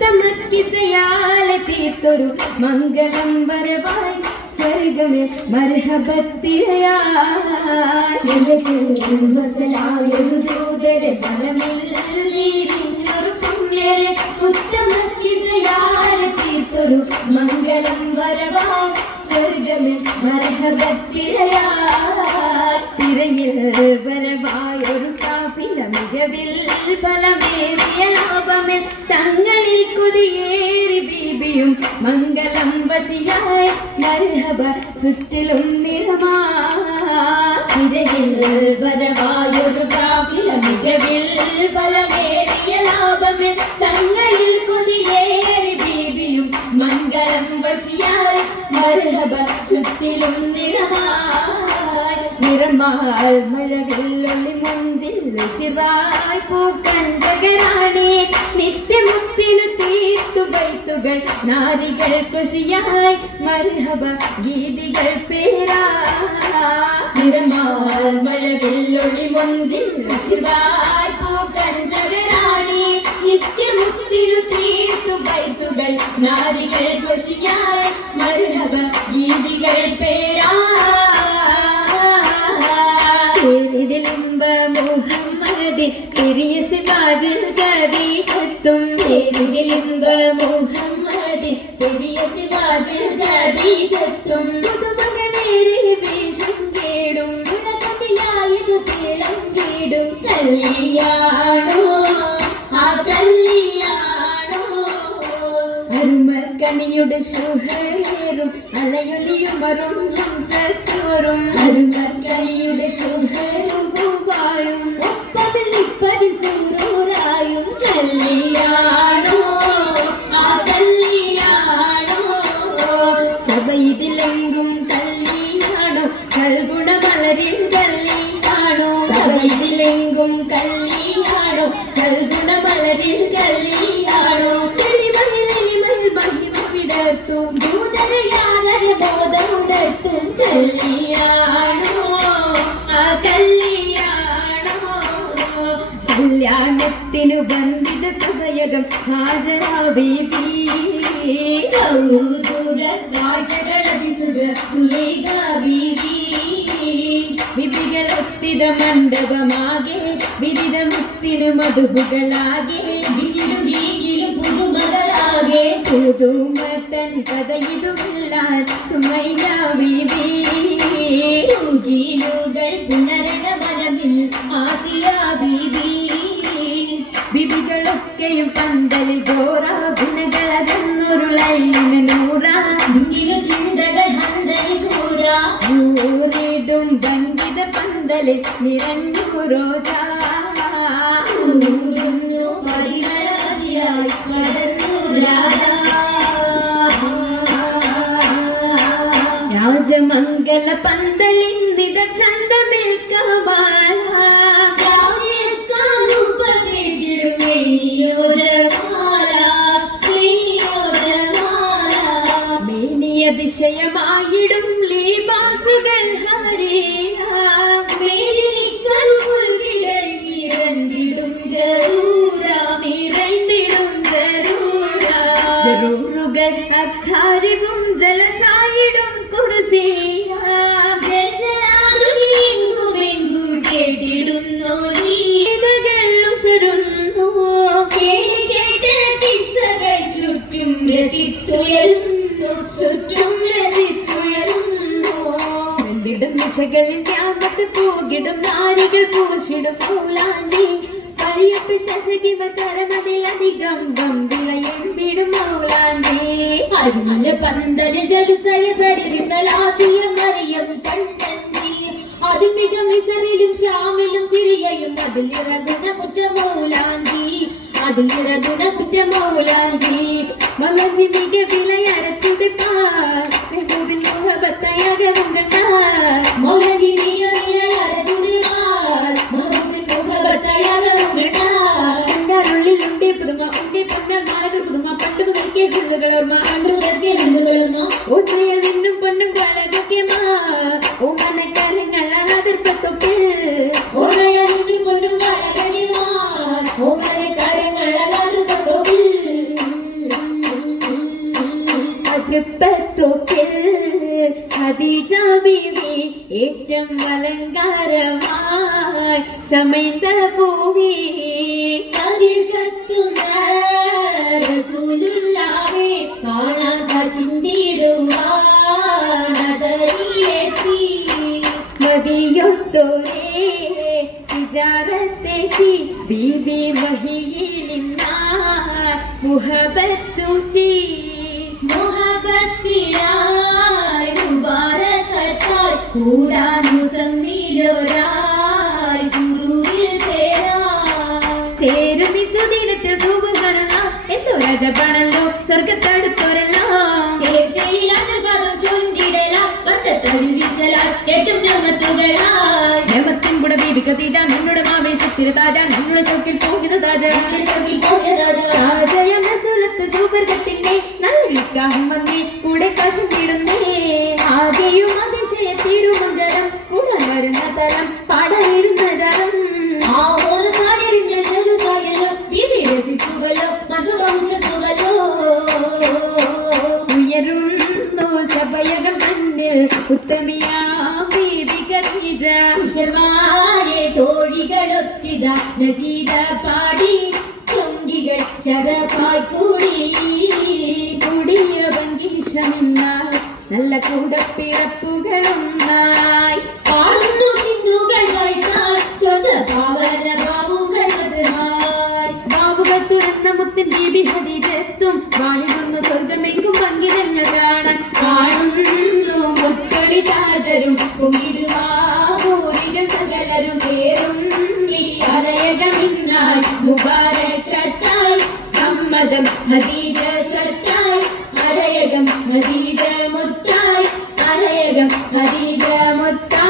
ഉത്തമ കിസയാലെ തീർത്തൊരു മംഗളം വരവായി സ്വർഗമേ മർഹബത്തിരയായൊരു ദൂതരെ ബലമില്ലൊരു പുണ്യരെ ഉത്തമ കിസയാലെ തീർത്തൊരു മംഗളം വരവായി സ്വർഗമേ മർഹബത്തിരയിൽ വരവായൊരു കാഫില മികവിൽ ഫലമേറിയ ലാഭമിൽ തങ്ങളിൽ കൊതിയേറി ബീബിയും മംഗളം വശിയായി മർഹബ ചുറ്റിലും നിറമാതിരയിൽ വരവായൊരു കാഫില മികവിൽ ഫലമേറിയ ലാഭമിൽ തങ്ങളിൽ കൊതിയേറി ബീബിയും മംഗളം വശിയായി മർഹബ ചുറ്റിലും നിറമാൽ മഴവില്ലൊളി മുഞ്ചിൽ ശിവായ് പൂക്കൻ പകരാണി നിത്യമുക്തിനു തീർത്തു ബൈത്തുകൾ നാരികൾ കുശിയായി മർഹബ ഗീതികൾ പേരാ നിറമാൽ മഴവില്ലൊളി മുഞ്ചിൽ ശിവായ് പൂക്കൻ പകരാണി നിത്യമുക്തിനു തീർത്തു ബൈത്തുകൾ നാരികൾ കുശിയായി മർഹബ ഗീതികൾ പേരാ മുഹമ്മദ് പെരിയ സിവാജിൽ ഖദീജത്തും പേരിലിംബ മുഹമ്മദ് പെരിയ സിവാജിൽ ഖദീജത്തും പുതുമകളേറെ വേഷം കേടും ഉലകമിലായതു തേളം കേടും കല്യാണോ ആ കല്യാണോ അരുമർക്കണിയുടെ ശുഹേറും അലയൊലിയുമറും ഹംസച്ചോറും അരുമർക്കണിയുടെ ശുഹേറും ഒപ്പതിൽ നിപ്പതിൽ സൂരൂരായും കല്യാണോ ആ കല്യാണോ സഭയിലെങ്കും കല്യാണോ കൽഗുണമലരിൽ കല്യാണോ സഭയിലെങ്കും കല്യാണോ കൽഗുണമലരിൽ കല്യാണോ തെളിമയിൽ മഹിമ വിടർത്തും ദൂതരയാതര ബോധമുണർത്തും കല്യാണോ ആ കല്യാണത്തിനു ബന്ധിത സഭയകം ഹാജരാ ബീബി വിപികളൊത്തിത മണ്ഡപമാകെ വിദിത മുത്തിനു മധുഹുകളാകെ പുതുമകളാകെ പുതുമത്തൻ കഥയിതുമില്ലാൻ സുമൈന ബീബി പുനരണ മനമിൽ ആസിയ ബീബി ബിബികളൊക്കെയും പന്തലിൽ ഘോറ ഗുണകളകന്നുരുളയിന് നൂറ ചിന്തകൾ ഹന്തലി കൂറ ൂറിടും ഭംഗിത പന്തലിൽ നിറഞ്ഞു രോജ പരിമളമതിയായി പടർന്നു രാജമംഗല പന്തലിന്ദിത ചന്തമിൽ കമാല അതിശയമായിടും ലീബാസുകൾ ഹരിയിടും ജറൂറുകൾ അധാരിവും ജലസായിടും കുർസിയെങ്കും കേട്ടിടുന്നു ലീതകളും ചുരുന്നു കേട്ട് കിസ്സകൾ ചുറ്റും രസിത്തുയരുന്നു ചുറ്റും രസിത്തുയരുന്നു നിശകളിൽ ക്യാമത്ത് പൂകിടും നാരികൾ പൂശിടും മൗലാണ്ടി പരിയപ്പിച്ച ശകിവ തരമതിലധികം ഗംഭീരയും വിടും മൗലാണ്ടി അരുമല പന്തലിൽ ജലസയ സരിമലാസിയ മറിയം കണ്ടന്തി അതിമിക മിസറിലും ഷാമിലും സിറിയയും അതിലിറങ്ങുന്ന മുറ്റ മൗലാണ്ടി അതിലിറങ്ങുന്ന മുറ്റ മൗലാണ്ടി മലഞ്ചി മിക വിലയരച്ചുതിപ്പാ മുഹബത്തയകം കണ്ടാ മൗലാജി മിക വിലയരച്ചുതിപ്പാ മുഹബത്തയകം കണ്ടാ കണ്ടാറുള്ളിലുണ്ടേ പുതുമ ഉണ്ടേ പൊന്നന്മാരുടെ പുതുമ പണ്ട് മുതൽക്കേ പുല്ലുകളോർമ്മ ആണ്ട് മുതൽക്കേ പുല്ലുകളോർമ്മ ഓർമ്മയിൽ നിന്നും പൊന്നും കാലതൊക്കെമാ ഓ മനക്കാലങ്ങൾ അതിർപ്പത്തൊപ്പിൽ ഓർമ്മയിൽ നിന്നും പൊന്നും കാലകളിമാ ഓ മനക്കാലങ്ങൾ അതിർപ്പത്തൊപ്പിൽ ഖദീജ ബീവി ഏറ്റവും അലങ്കാരമായി ചമൈന്ത പൂവി കതിർ കത്തുന്ന റസൂലുള്ളാഹെ കാണാൻ ചിന്തിടുവാനതറിയെത്തി മതിയൊത്തോരേ വിചാരത്തെത്തി ബീബി വഹിയിലിന്ന മുഹബത്തുത്തി മുഹബത്തിലായി മുബാരകത്തായി കൂടാൻ മുസമ്മിലോരായി സുറൂരിൽ ചേരും സുദിനത്തിൽ സുബുകാനല്ലോ എന്തോ രാജപാണല്ലോ സ്വർഗത്തടുത്തോരെല്ലാം ചേർച്ചയിലാശപാദം ചൊല്ലിടലാം പത്തത്തടി വിശലാൽ ഏറ്റവും ഞമത്തുകളായി ഞമത്തിൻ കൂടെ ബീബി ഖദീജ നമ്മുടെ ആവേശത്തിൽ താജ നമ്മുടെ ഷൗക്കിൽ പോകുന്ന താജ സുവർഗത്തിന്റെ നല്ല വിക്കാഹം വന്നേ കൂടെ കാശം തീടുന്നേ ആദ്യയും അതിശയ തീരുമഞ്ചരം കൂടാൻ വരുന്ന തരം പാടാനിരുന്ന ജരം ഉയരുന്നു സഭയകം മണ്ണിൽ ഉത്തമിയാം ബീബി ഖദീജ തോഴികളൊത്തിത നസീദ പാടി ചൊങ്കികൾ ശരഫായി കൂടിയ ഭംഗീഷമെന്നാൽ നല്ല കൂടപ്പിറപ്പുകളുണ്ടായി പാടുന്നു ചിന്തുകൾ വൈകാൽ സ്വതപാവന ബാബുകൾ ബാബുകൾ തുറന്ന മുത്തിൻ ബീബി ഖദീജത്തും വാണിടുന്നു സ്വർഗമെങ്കും ഭംഗിതങ്ങൾ കാണുന്നു മുക്കളി താജരും പൊങ്ങിടുവാരികൾ സകലരും പേരും അരയകമിന്നായി മുബാരക്കത്തായി സമ്മതം ഖദീജ സത്തായി അരയകം ഖദീജ മുത്തായി അരയകം ഖദീജ മുത്തായി